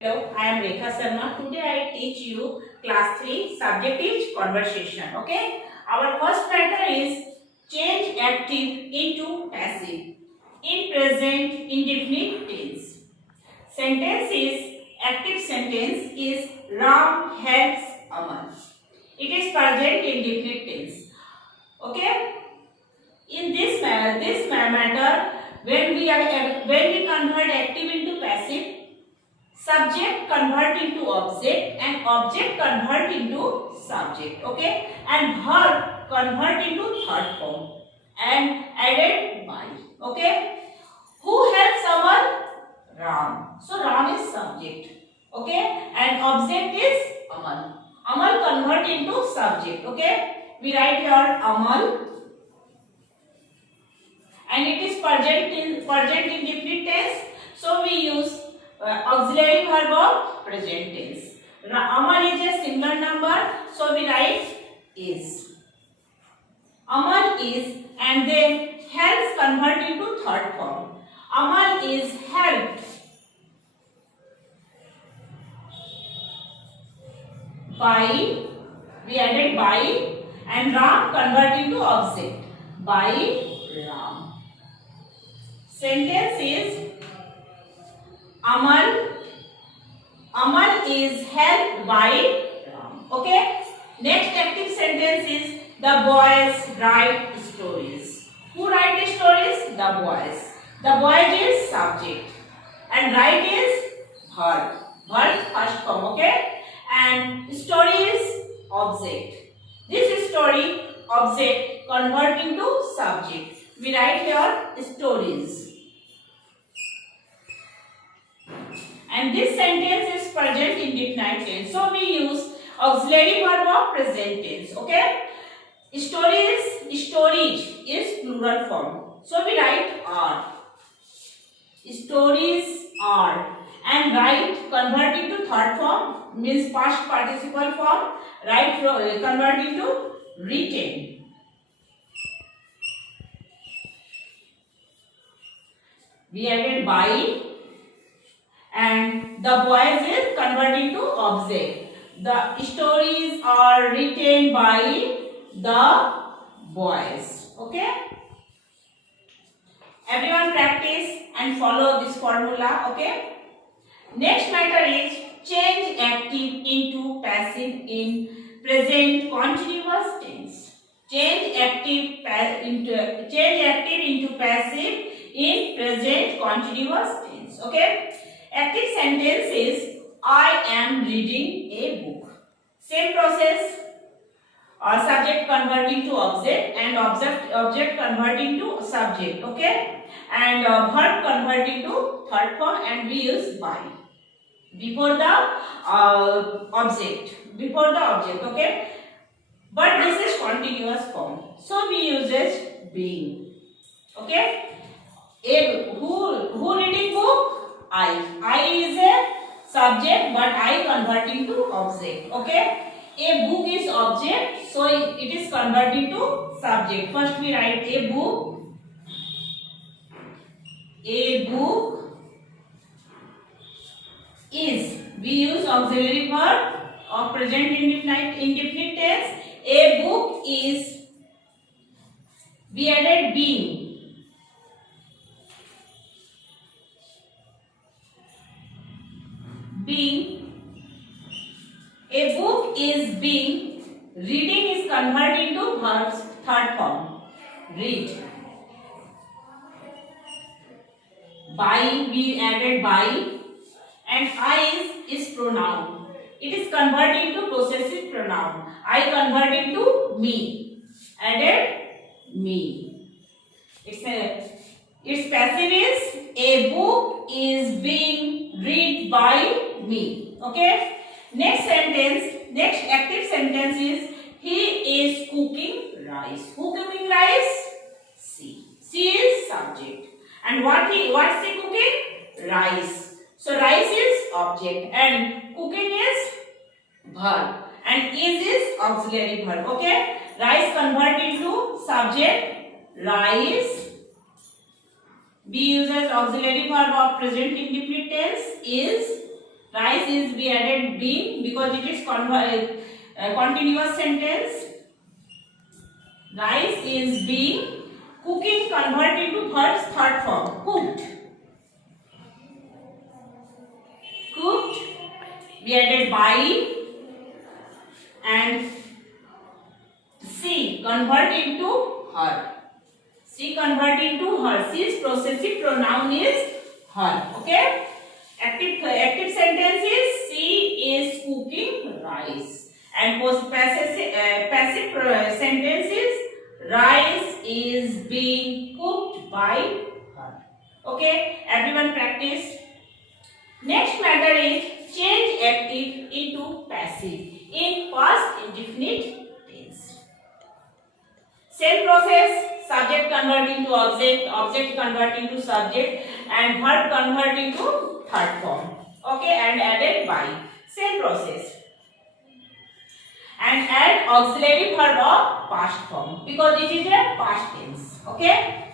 Hello, I am Rekha Sharma. Today I teach you class 3 subject is conversation. Okay. Our first matter is change active into passive in present indefinite tense. Sentence is active sentence is Ram helps Aman. It is present indefinite tense. Okay. In this matter, when we convert active into passive, subject convert into object and object convert into subject, okay, and verb convert into third form and added by, okay. Who helps Aman? Ram. So Ram is subject, okay, and object is Aman. Aman convert into subject, okay. We write here Aman and it is present indefinite tense, so we use auxiliary verb of present tense. Aman is a singular number, so we write is. Aman is, and then helps convert into third form. Aman is helped by, we added by, and Ram convert into object by Ram. Sentence is Aman is helped by Ram. Okay. Next active sentence is the boys write stories. Who write stories? The boys. The boys is subject and write is verb. Verb first form. Okay. And story is object. This story object convert into subject. We write here stories. And this sentence is present indefinite tense. So we use auxiliary verb of present tense. Okay. Stories is plural form. So we write are. Stories are. And write convert into third form means past participle form. Write convert into written. We added by. And the boys is converting to object. The stories are written by the boys. Okay. Everyone practice and follow this formula. Okay. Next matter is change active into passive in present continuous tense. Change active into passive in present continuous tense. Okay. Active sentence is I am reading a book. Same process. Subject converting to object and object converting to subject. Okay. And verb converting to third form, and we use by before the object. Before the object. Okay. But this is continuous form, so we use it being. Okay. Who reading book? I is a subject, but I converting to object. Okay. A book is object, so it is converting to subject. First we write a book. A book is. We use auxiliary verb of present indefinite tense. A book is. We added being. Being. A book is being. Reading is converted into verbs third form. Read. By, we added by, and I is pronoun. It is converted into possessive pronoun. I converted to me. Added me. Its passive is a book is being read by me. Okay. Next active sentence is he is cooking rice. Who cooking rice? She. She is subject. And what's he cooking? Rice. So rice is object and cooking is verb and is auxiliary verb. Okay. Rice converted to subject. Rice. We use as auxiliary verb of present indefinite tense is. Rice is we added been because it is continuous sentence. Rice is being. Cooking convert into verb's third form. Cooked. Cooked. We added by. And she convert into her. She convert into her. She's possessive pronoun is her. Okay. Active sentence is she is cooking rice. And passive sentence is rice is being cooked by her. Okay. Everyone practice. Next matter is change active into passive in past indefinite tense. Same process. Subject converting to object, object converting to subject, and verb converting to third form. Okay, and added by. Same process. And add auxiliary verb of past form because it is a past tense. Okay.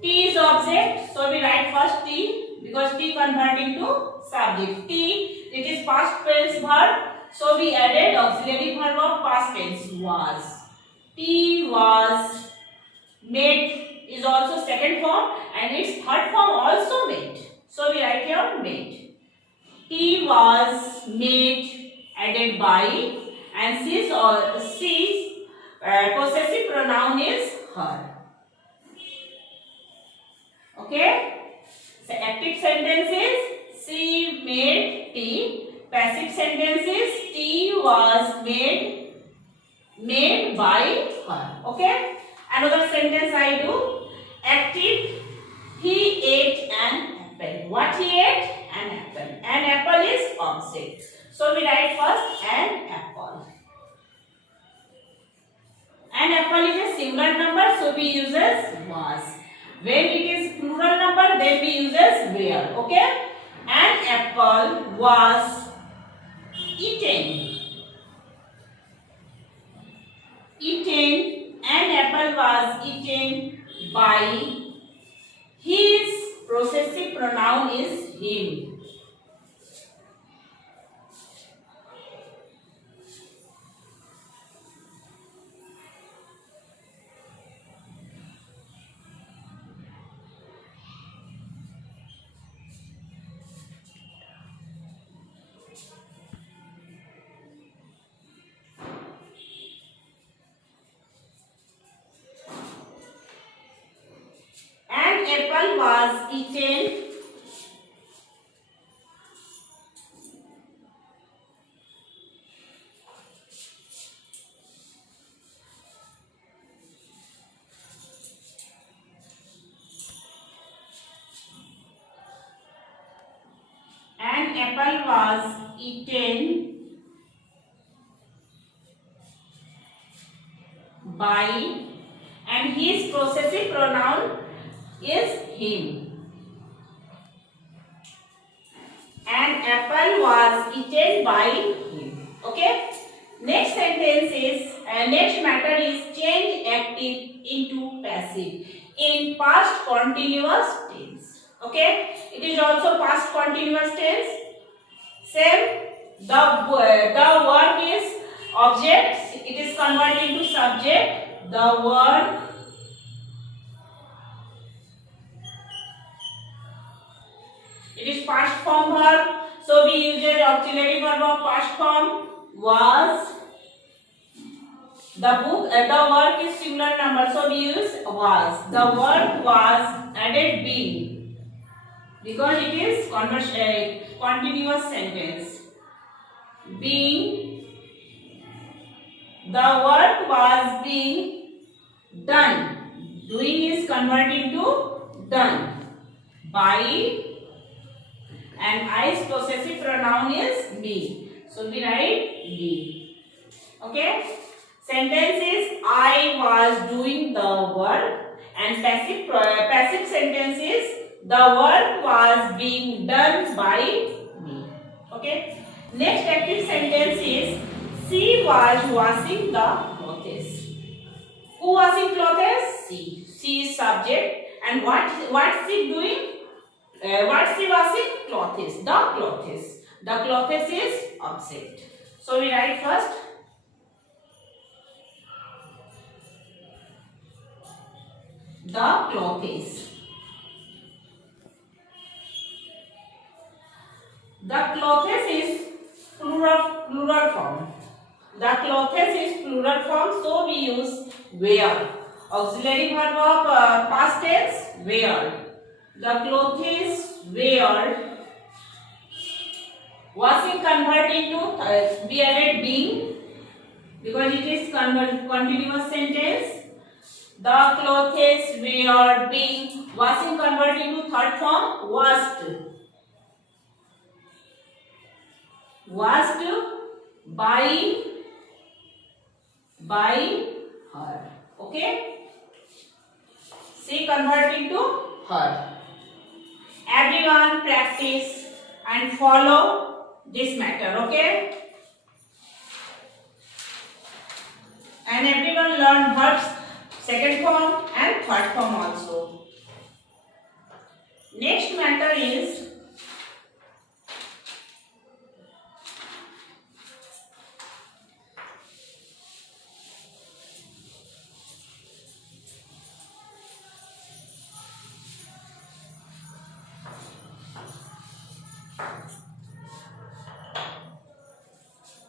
T is object, so we write first T because T converting to subject. T, it is past tense verb, so we added auxiliary verb of past tense was. T was. Made is also second form and its third form also made. So we write here made. Tea was made added by and she's possessive pronoun is her. Okay. So active sentence is she made tea. Passive sentence is tea was made by her. Okay. Another sentence I do. Active. He ate an apple. What he ate? An apple. An apple is object. So we write first an apple. An apple is a singular number, so we use was. When it is plural number, then we use were. Okay? An apple was eaten. Eaten. An apple was eaten by. His possessive pronoun is him. Apple was eaten an apple was eaten by and his possessive pronoun is him. An apple was eaten by him. Okay. Next sentence is next matter is change active into passive in past continuous tense. Okay. It is also past continuous tense. Same. The work is object. It is converted into subject. The work it is past form verb, so we use the auxiliary verb of past form was. The work is singular number, so we use was. The work was added being because it is continuous sentence. Being the work was being done. Doing is converted to done by. And I's possessive pronoun is me. So we write me. Okay. Sentence is I was doing the work. And passive sentence is the work was being done by me. Okay. Next active sentence is she was washing the clothes. Who washing clothes? She. She is subject. And what she doing? What she washing? Clothes. The clothes. The clothes is object. So we write first the clothes. The clothes is plural form. The clothes is plural form, so we use wear. Auxiliary verb of past tense, wear. The clothes wear. Washing convert into we added being because it is continuous sentence. The clothes wear being. Washing convert into third form, washed. Washed by her. Okay. She convert into her. Everyone practice and follow this matter. Okay. And everyone learn verbs second form and third form also. Next matter is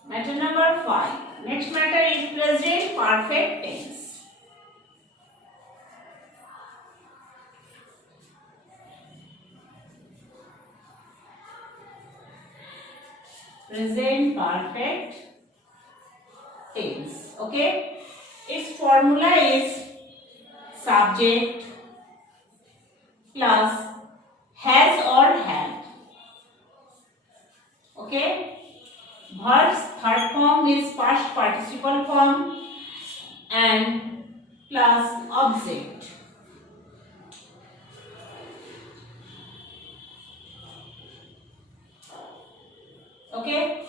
matter number 5. Next matter is present perfect tense. Present perfect tense. Okay. Its formula is subject plus has or had. Okay. Verbs third form is past participle form and plus object. Okay.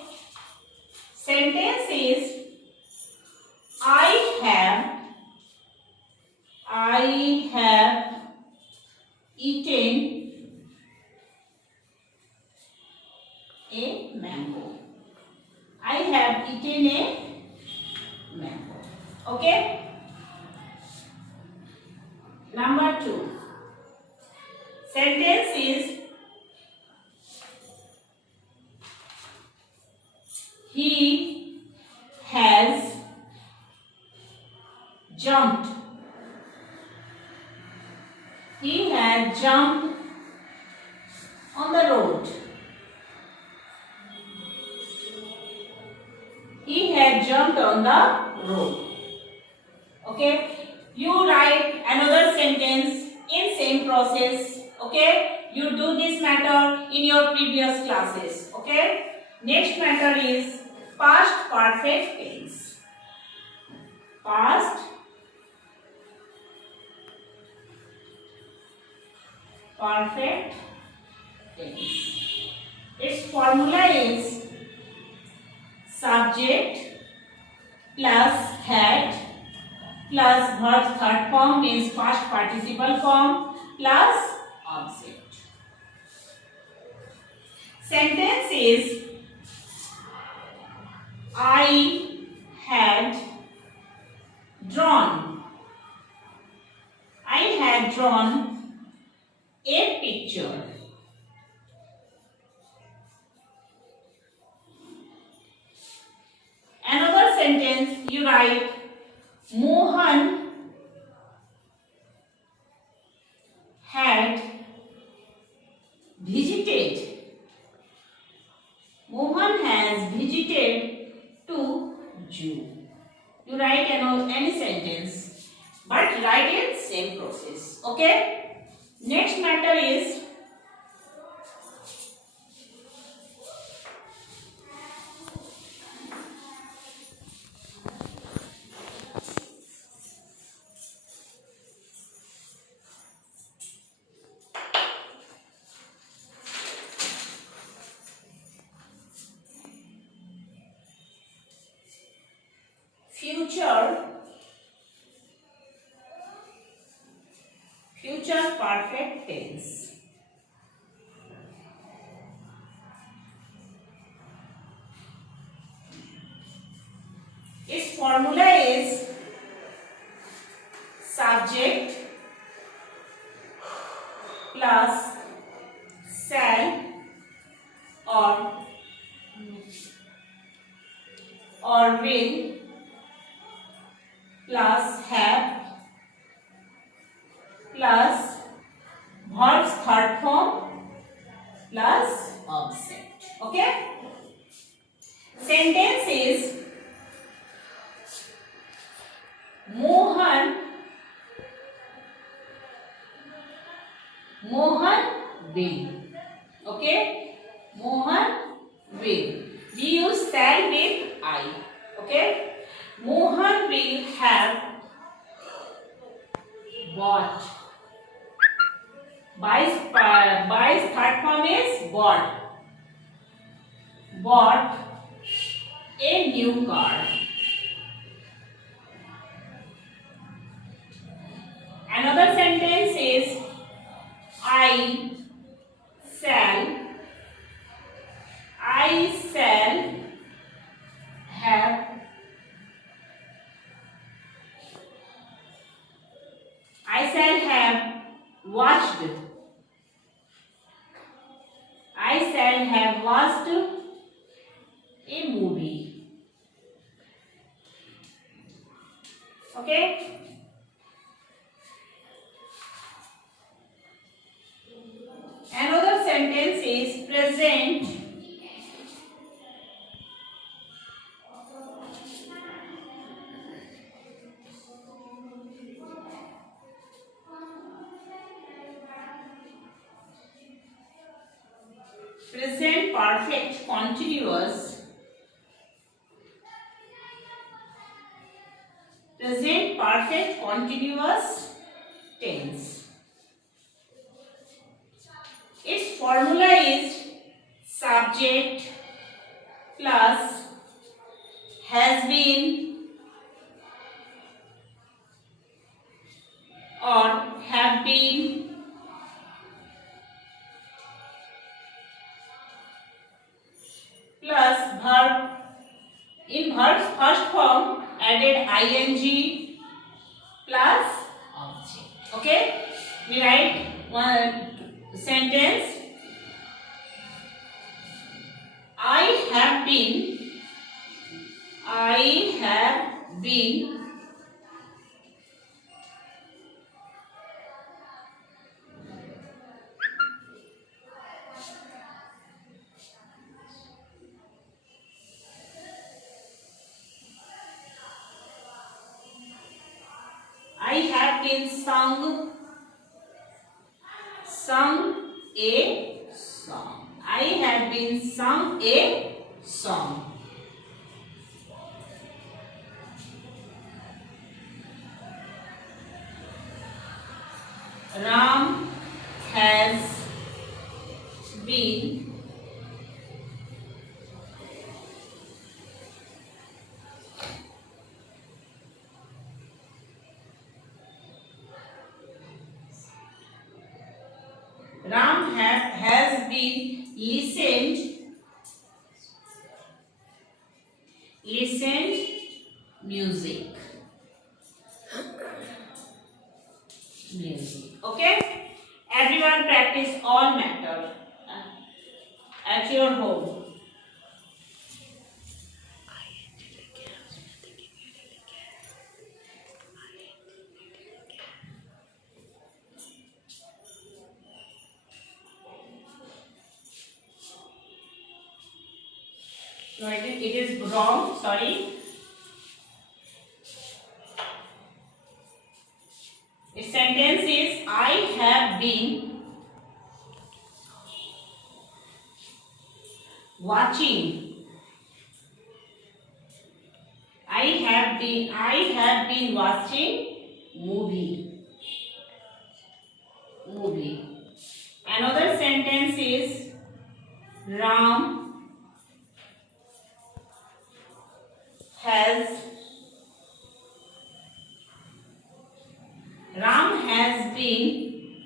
Sentence is I have eaten a mango. I have eaten a mango. Okay. Number 2. Sentence is he has jumped. He had jumped on the road. He had jumped on the road. Okay. You write another sentence in same process. Okay. You do this matter in your previous classes. Okay. Next matter is past perfect tense. Past perfect tense. Its formula is subject plus had plus verb third form means past participle form plus object. Sentence is I had drawn. I had drawn a picture. Another sentence you write Mohan had visited. Mohan has visited to zoo. You write any sentence, but write in same process. Okay. Next matter is future perfect tense. Its formula is subject plus shall or will plus have plus verbs third form plus object. Okay. Sentence is Mohan will. Okay. Mohan will. We use shall with I. Okay. Mohan will have bought. Buys third form is bought. Bought a new car. Another sentence is I shall have watched. I shall have watched a movie. Okay. Another sentence is present perfect continuous. Present perfect continuous tense. Its formula is subject plus has been or have been plus verb. In verbs first form added ing plus object. Okay, we write one sentence. I have been sung a song. I have been sung a song. Ram has been has been listened music. Okay, everyone practice all matter at your home. No, it is wrong. Sorry. The sentence is I have been watching. I have been watching movie. Another sentence is Ram has been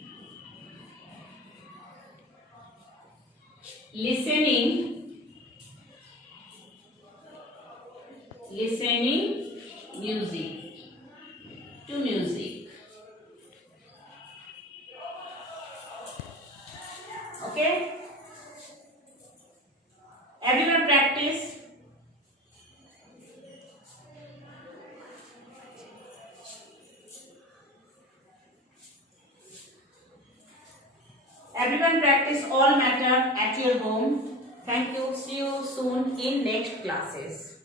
listening listening music to music. Okay? Everyone practice. Everyone practice all matter at your home. Thank you. See you soon in next classes.